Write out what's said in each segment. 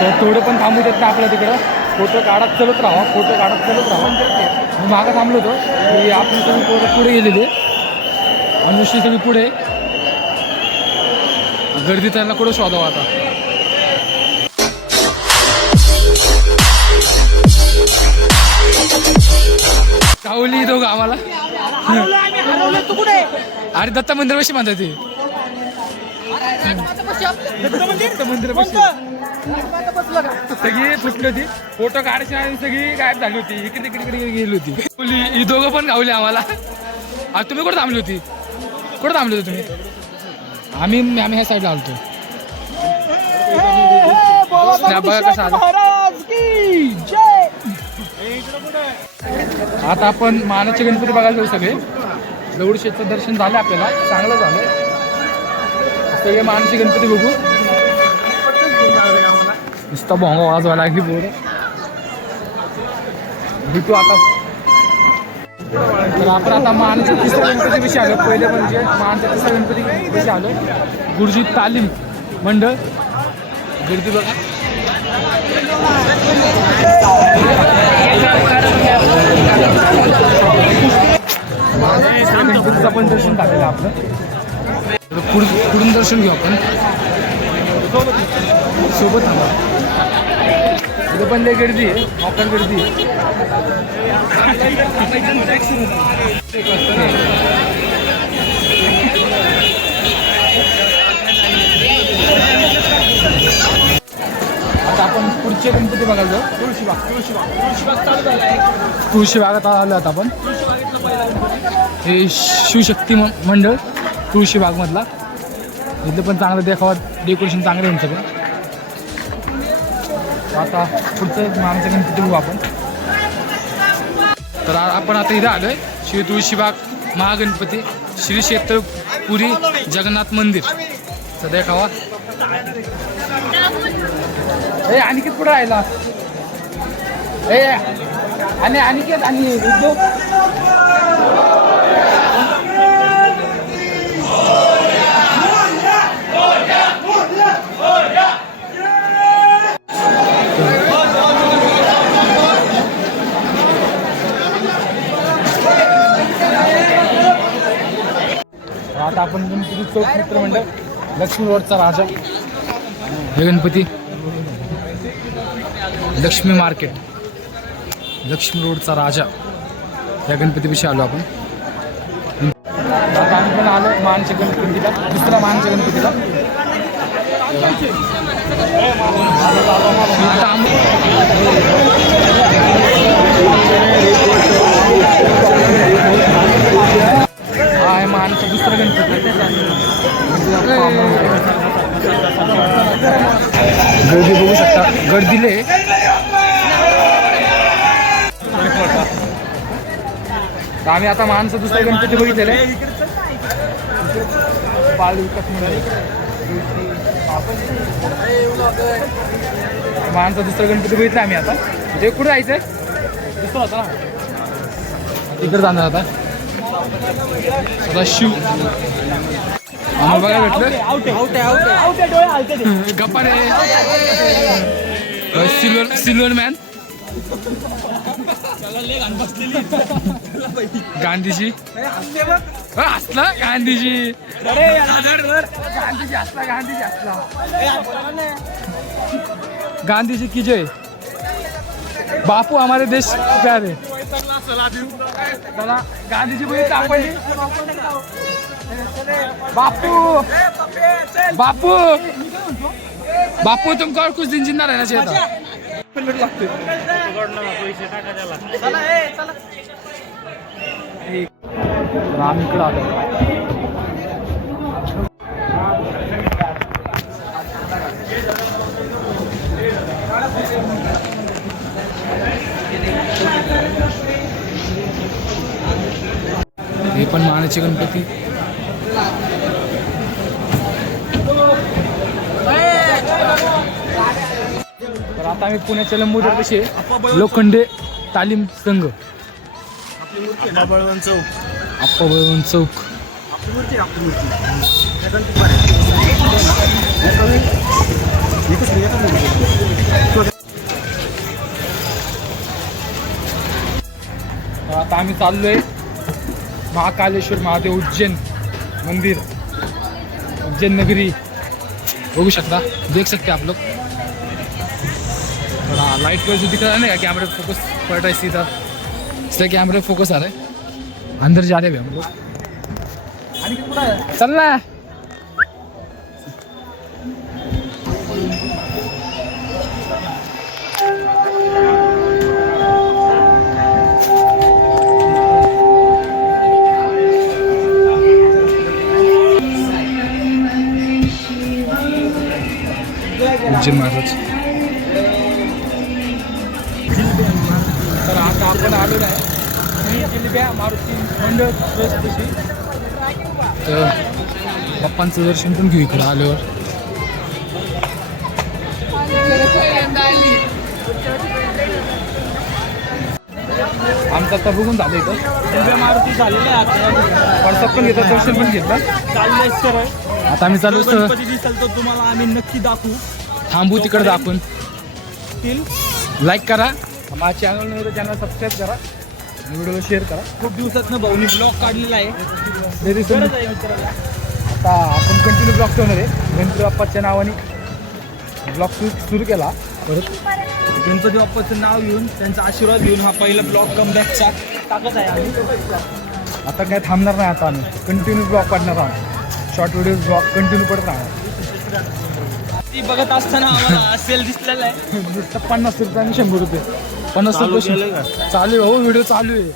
तर थोडं पण थांबू देत नाही आपल्या तिकडं. फोटो काढत चलत राहा फोटो काढत चलत राहा. मी मागं थांबलो होतो. की आपण सगळी पोरं पुढे गेलेली अनुश्री सगळी पुढे गर्दी त्यांना कुठं शोधावं आता? कावली दोघं आम्हाला? अरे दत्त मंदिर कशी म्हणतात ते दत्त मंदिर सगळी फुटली होती. फोटो काढायची आणि सगळी गायब झाली होती. इकडे तिकडे इकडे गेली होती. ही दोघं पण गावली आम्हाला. आज तुम्ही कुठं थांबली होती? कुठं थांबले होते तुम्ही? आम्ही आम्ही ह्या साईडला आलतो. बघा कसा आला. आता आपण मानाचे गणपती बघायला जाऊ सगळे. दगडूशेठचं दर्शन झालं आपल्याला. चांगलं झालं. सगळे मानाचे गणपती बघू. नुसता भोंगा वाजवायला लागली बोर भेटू आता. तर आपण आता मानाच्या तिसऱ्या गणपती विषयी आलो पहिले म्हणजे मानाच्या तिसऱ्या गणपती विषयी आलो गुरुजी तालीम मंडळ. गर्दी बघा. गणपतीचं पण दर्शन झालेलं आपलं. पुढ पुढून दर्शन घेऊ आपण. सोबत थांबा. इथं पण लय गर्दी आहे. मोकार गर्दी आता आपण पुढचे गणपती बघायला जाऊ. तुळशीबाग तुळशीबाग तुळशीबागात आलो आता आपण. हे शिवशक्ती म- मंडळ तुळशीबागमधला. इथलं पण चांगलं देखावा डेकोरेशन चांगलं आहे सगळं आता पुढचं आमचं गणपती बघू आपण. तर आपण आता इथं आलोय. श्री तुळशीबाग महागणपती श्री क्षेत्र पुरी जगन्नाथ मंदिर. सध्या खावा ए अनिकेत कुठं राहिला? ए आणि अनिकेत आणि उद्योग आता आपण गणपती चौक मित्र म्हणलं लक्ष्मी रोडचा राजा. हे गणपती. लक्ष्मी मार्केट. लक्ष्मी रोडचा राजा. या गणपतीविषयी आलो आपण. गर्दी बघू शकता. गर्दीले तर आम्ही आता माणसं दुसरे गणपती बघितलेला. आहे विकत विकास माणसं दुसरं दुसरा गणपती बघितलं आम्ही आता. म्हणजे ते कुठे जायचं? दुसरं होता ना. तिकडे जाणार आता. सदाशिव. आम्हाला बघायला भेटलं. गप्पा रे. Silver silver man. गांधीजी. अ, हसला गांधीजी. गांधीजी हसला गांधीजी हसला गांधीजी की जय. बापू हमारे देश प्यारे. चला गांधीजी बापू! बापू! बापू तुमको और कुछ दिन जिंदा रहना चाहिए था? आम्ही इकडं आलो हे पण मानाचे गणपती. आता आम्ही पुण्याच्या लंबोदर कसे लोखंडे तालीम संघ. बळवंत चौक. बळवंत चौक. आता आम्ही चाललोय महाकालेश्वर महादेव उज्जैन मंदिर. उज्जैन नगरी. बघू शकता. देख सकते आप लोग. थोड़ा लाइट का जो दिख रहा है ना कैमरे फोकस पड़ रहा है सीधा इसलिए कैमरे फोकस आ रहा है अंदर जा रहे हैं हम लोग चल ना. उज्जैन महाराज. तर मारुती मंडळ ट्रस्टशी तर बाप्पांचं दर्शन पण घेऊ इकडं आल्यावर. आमचं आता बघून झालं इथं. दिव्या मारुती झालेले आहे आता व्हॉट्सअप पण घेतलं दर्शन पण घेतलं चाललंय सर. आता आम्ही चालू असतो. दिसेल तर तुम्हाला आम्ही नक्की दाखवू. थांबू तिकडे दाखवून. लाईक करा. माझ्या चॅनल चॅनल सबस्क्राईब करा. व्हिडिओ शेअर करा. खूप दिवसात भाऊनी ब्लॉग काढलेला आहे. Very soon. गरज आहे मित्राला आता आपण कंटिन्यू ब्लॉग ठेवणार आहे. गणपती बाप्पाच्या नावाने ब्लॉग सुरू सुरू केला. परत गणपती बाप्पाचं नाव घेऊन त्यांचा आशीर्वाद घेऊन हा पहिला ब्लॉग कमबॅकचा टाकत आहे आम्ही. आता काय थांबणार नाही आता आम्ही. कंटिन्यू ब्लॉग काढणार आहोत शॉर्ट व्हिडिओ ब्लॉग कंटिन्यू पडत राहणार. ती बघत असताना आम्हाला सेल दिसलेला आहे. पन्नास रुपये आणि शंभर रुपये. पन्नास चालू रुपये? चालू आहे हो व्हिडिओ चालू आहे.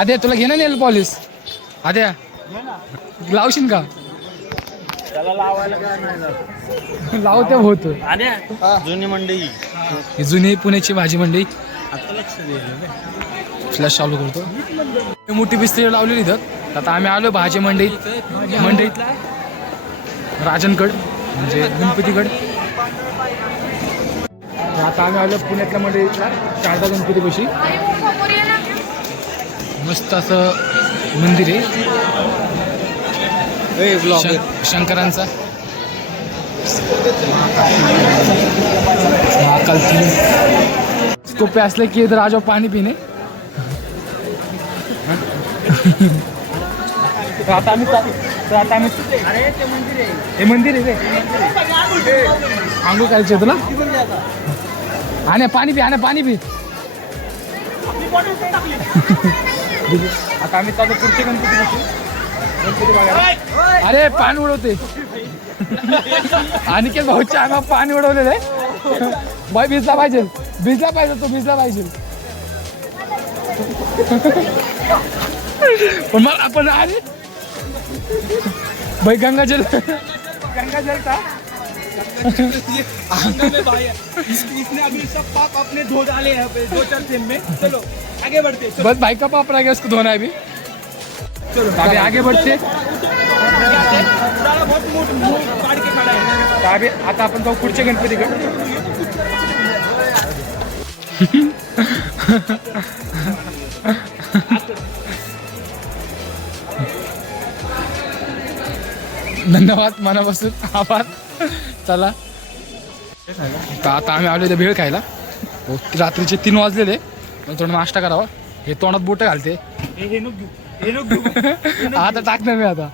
आद्या तुला घे ना नेल पॉलिस आद्या लावशील का? त्याला लावायला काय नाही लावते होत. जुनी मंडई. ही जुनी पुण्याची भाजी मंडई. फ्लॅश चालू करतो. मोठी बिस्त्री लावलेली इथं. आता आम्ही आलो भाजी मंडईत मंडईत राजनगड म्हणजे गणपतीगड. आता आम्ही आलो पुण्यातल्या मंडईतला शारदा गणपतीपाशी. मस्त असं मंदिर आहे. शं- शंकरांचा. महाकाल तीन. इसको प्यास लगी इधर आ जाओ पानी पीने तर आता आम्ही तर आता ते हे मंदिर आहे रे. आंघोळ करायची तुला? आणि पाणी पी आणि पाणी पी। आता आम्ही चालू पुढचे गणपती गणपती बघायला अरे पाणी उडवते. आणि के भाऊच्या अंगा पाणी उडवलेलं आहे. बाई भिजला पाहिजे. भिजला पाहिजे तो भिजला पाहिजे. पण मग आपण अरे भाई गंगाजल गंगाजल का इसने अभी सब पाप अपने धो डाले हैं दो चार दिन में। चलो आगे बढ़ते बस भाई का पाप रह गया उसको धोना है अभी। चलो अभी आगे बढ़ते। आता आपण जाऊ पुढच्या गणपतीकडे धन्यवाद मनापासून आभार। चला. आता आम्ही आलो इथे भेळ खायला. हो, रात्रीचे तीन वाजलेले. थोडं नाश्ता करावा. हे तोंडात बोट घालते. हे हे हे आता टाकणार मी आता.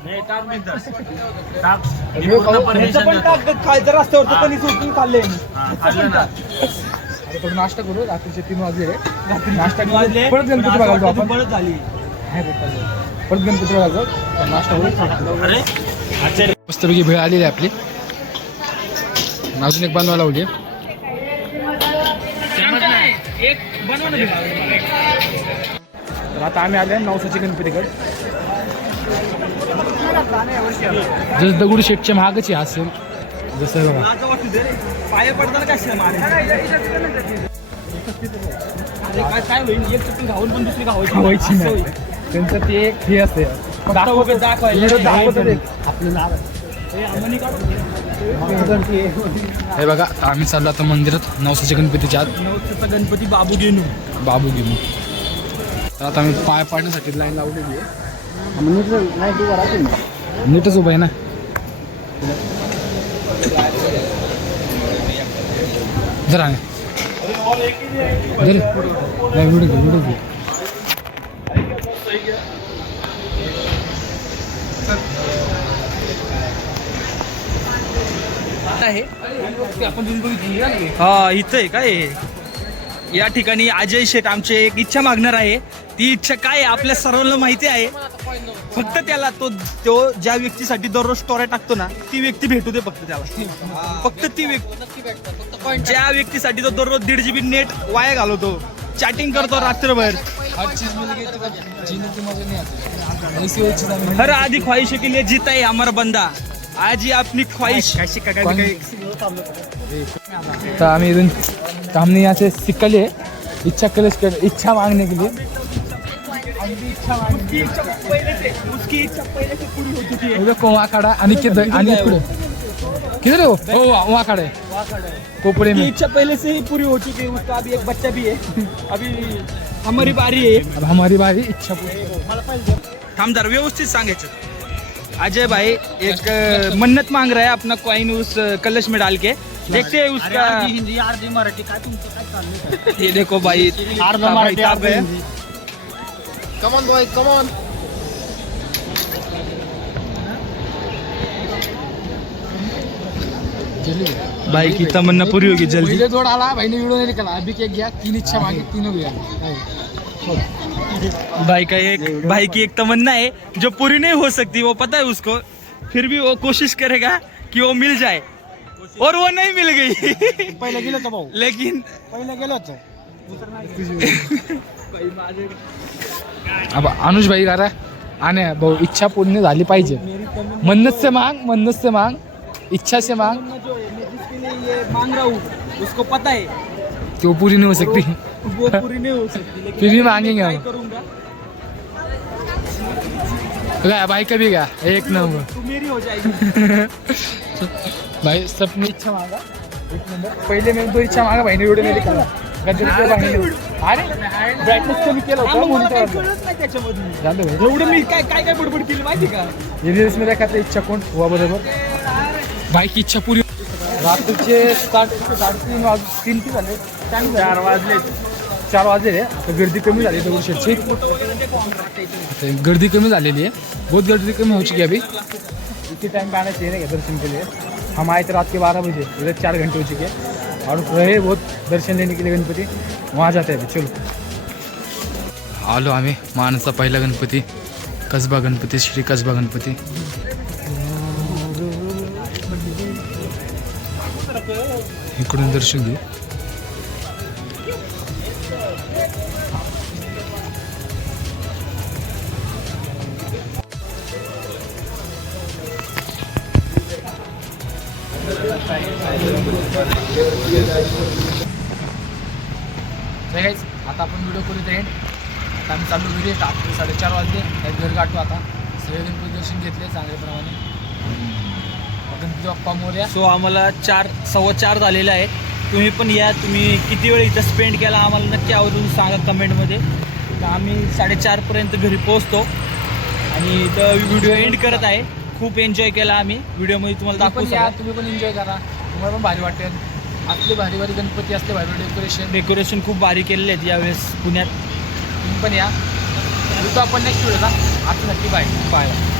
थोडं नाश्ता करू. रात्रीचे तीन वाजले नाश्ता परत पण गणपती ती आपण. परत गणपती तर नाश्ता करू. मस्तपैकी भेळ आलेली आपली. अजून एक लावली बनवा तर आता आम्ही आले नवसाची गणपतीकडे जसं दगडू शेटच्या महागच आहे असेल जसं काय होईल? एक चटणी घाऊन पण दुसरी होईल. त्यांचं ते एक हे असते. दाखवतात एक. आपलं नाव हे. हे बघा आम्ही चाललो आता मंदिरात. नवसाच्या गणपतीच्या आत. नवसाचा गणपती बाबू गेनू बाबू घेऊन. तर आता आम्ही पाय पाडण्यासाठी लाईन लावलेली आहे. नीटच उभा आहे ना? जरा. नाही व्हिडिओ घे व्हिडिओ घे आहे? हा इथं आहे काय या ठिकाणी अजय शेठ आमचे एक इच्छा मागणार आहे. ती इच्छा काय आपल्या सर्वांना माहिती आहे. फक्त त्याला तो तो ज्या व्यक्तीसाठी दररोज स्टोऱ्या टाकतो ना ती व्यक्ती भेटू दे फक्त त्याला. फक्त ती व्यक्ती ज्या व्यक्तीसाठी तो दररोज दीड जीबी नेट वाया घालवतो चॅटिंग करतो रात्रभर. हर आधी ख्वाहिश के? लिए जीता है हमारा बंदा आज ही अपनी ख्वाहिश तो इधर तो हमने यहाँ से सिक्का लिए। इच्छा कलेश कर इच्छा मांगने के लिए। उसकी इच्छा पहले से पूरी हो चुकी है। वहाँ खड़ा। अनिकेत अनिकेत किधर है? ओ वहाँ वहाँ कोपड़े में। इच्छा पहले से ही पूरी हो चुकी है। उसका अभी एक बच्चा भी है। अभी हमारी बारी है। अब हमारी बारी इच्छा पूरी। थांब जरा व्यवस्थित सांगायचं अजय भाई एक मन्नत मांग रहा है अपना कॉइन उस कलश में डाल के। देखते हैं उसका हिंदी अर्धी मराठी काय तुमचं काय चाललंय? ये देखो भाई अर्ध भाई मराठी बॉय जल्दी भाई की तमन्ना पूरी होगी जल्दी। दौड़ आला भाई ने वीडियो नहीं निकाला। अभी क्या गया तीन इच्छा मांगी तीनों गया भाई का एक भाई की एक तमन्ना है जो पूरी नहीं हो सकती वो पता है उसको। फिर भी वो कोशिश करेगा कि वो मिल जाए। और वो नहीं मिल गई। पहिलं गेलो होतो भाऊ। लेकिन पहिलं गेलो होतो अब अनुज भाई है आने भाऊ इच्छा पूर्ण झाली पाहिजे. मन्नत से मांग मन्नत से मांग इच्छा से मांग। जो मैं जिसके लिए ये मांग रहा हूँ उसको पता है। वो पूरी नहीं हो सकती वो पूरी नहीं हो सकती फिर भी मांगेंगे हम. गया भाई का भी गया? एक नंबर. तू मेरी हो जाएगी. भाई सबने इच्छा मांगा. एक नंबर. पहिले मी तो इच्छा मागा अरे ब्राईटनेस कमी केलं होतं? भाई. एवढं मी काय काय काय बडबड केली माहिती का? ये रील्स में देखा था इच्छा कौन हुआ बरोबर. भाई की इच्छा पूरी रात्रीचे साठ साडेतीन वाज तीन ते झाले. चार वाजले. चार वाजले आता गर्दी कमी झाली दगडूशेठची आता गर्दी कमी झालेली आहे. बहुत गर्दी कमी हो चुकी है अभी. इसी टाइम पे आना चाहिए ना दर्शन के लिए हम आए थे रात के बारह बजे. इधर चार घंटे हो चुके हैं और रहे बहुत दर्शन लेने के लिए गणपति. वहाँ जाते हैं चलो. आलो आम्ही. मानसा पहिला गणपती. कसबा गणपती. श्री कसबा गणपती. इकडून दर्शन घेऊ. आता आपण व्हिडिओ करू एंड आता आम्ही चालू व्हिडिओ रात्री साडेचार वाजले. घर गाठू आता. सगळे गणपती दर्शन घेतले चांगल्याप्रमाणे. बाप्पा मोर्या सो आम्हाला चार सव्वा चार झालेला आहे तुम्ही पण या तुम्ही किती वेळ इथं स्पेंड केला आम्हाला नक्की आवर्जून सांगा कमेंटमध्ये तर आम्ही साडेचारपर्यंत घरी पोहोचतो. आणि इथं व्हिडिओ एंड करत आहे. खूप एन्जॉय केला आम्ही. व्हिडिओमध्ये तुम्हाला तुम्ही दाखवू या. तुम्ही पण एन्जॉय करा. तुम्हाला पण भारी वाटेल. असले भारी भारी गणपती असले भारी भारी डेकोरेशन डेकोरेशन खूप भारी केलेले आहेत यावेळेस पुण्यात. तुम्ही पण या. भेटू आपण नेक्स्ट व्हिडिओला आता नक्की बाय पाहायला